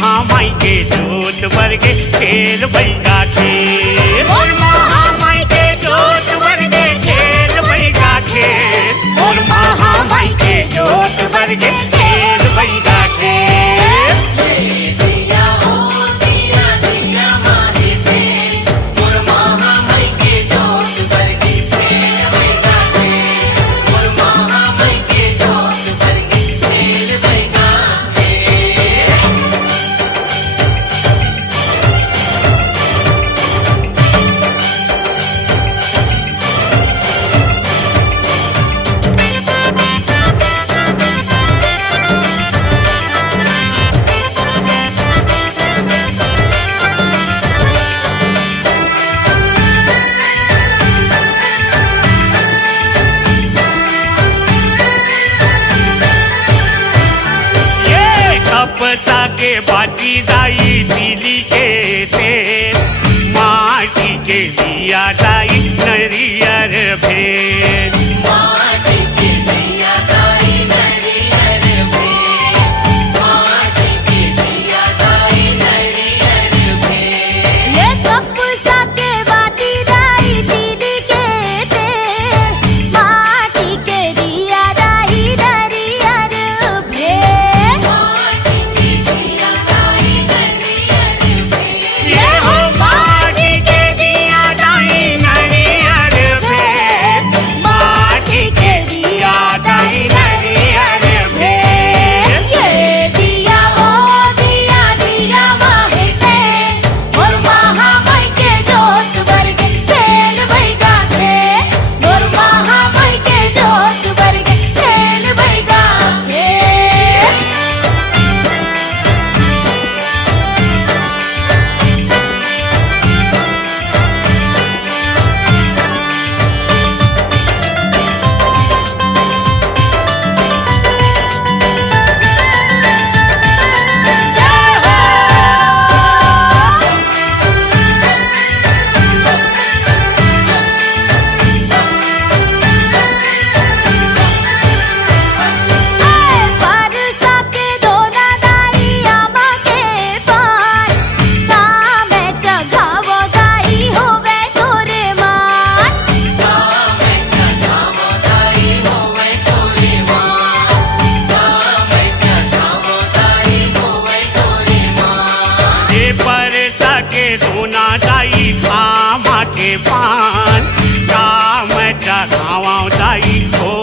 महामाई के जोत वर्गे खेल बैगा खेल मोर महामाई के जोत वर्गे खेल बैगा खेल मोर महामाई के जोत वर्गे खेल बैगा खेल दिया हो दिया दिया माही पे मोर महामाई के जोत वर्गे खेल बैगा खेल मोर महामाई के जोत वर्गे खेल बैगा खेल कपता के बाटी दाई दिली के तेल माटी के दिया दाई नरियर भेल माटी के दिया दाई नरियर भेल माटी के दिया दाई नरियर भेल ये कपसा के बाटी दाई दीदी के तेल माटी के दिया दाई नरियर भेल माटी के दिया दाई नरियर भेल ये हो माटी के दिया दाई नरियर भेल माटी के दिया दाई नरियर भेल ये दिया हो दिया दिया माही पे मोर महामाई के जोत वर्गे खेल बैगा खेल मोर महामाई के जोत वर्गे खेल बैगा खेल जय हो परसा के दोना दाई आमा के पान कामे जगावो दाई होवे तोरे मान कामे जगावो दाई होवे तोरे मान कामे जगावो दाई होवे तोरे मान ये परसा के धोना दाई आमा के पान काम चढ़ावा दाई हो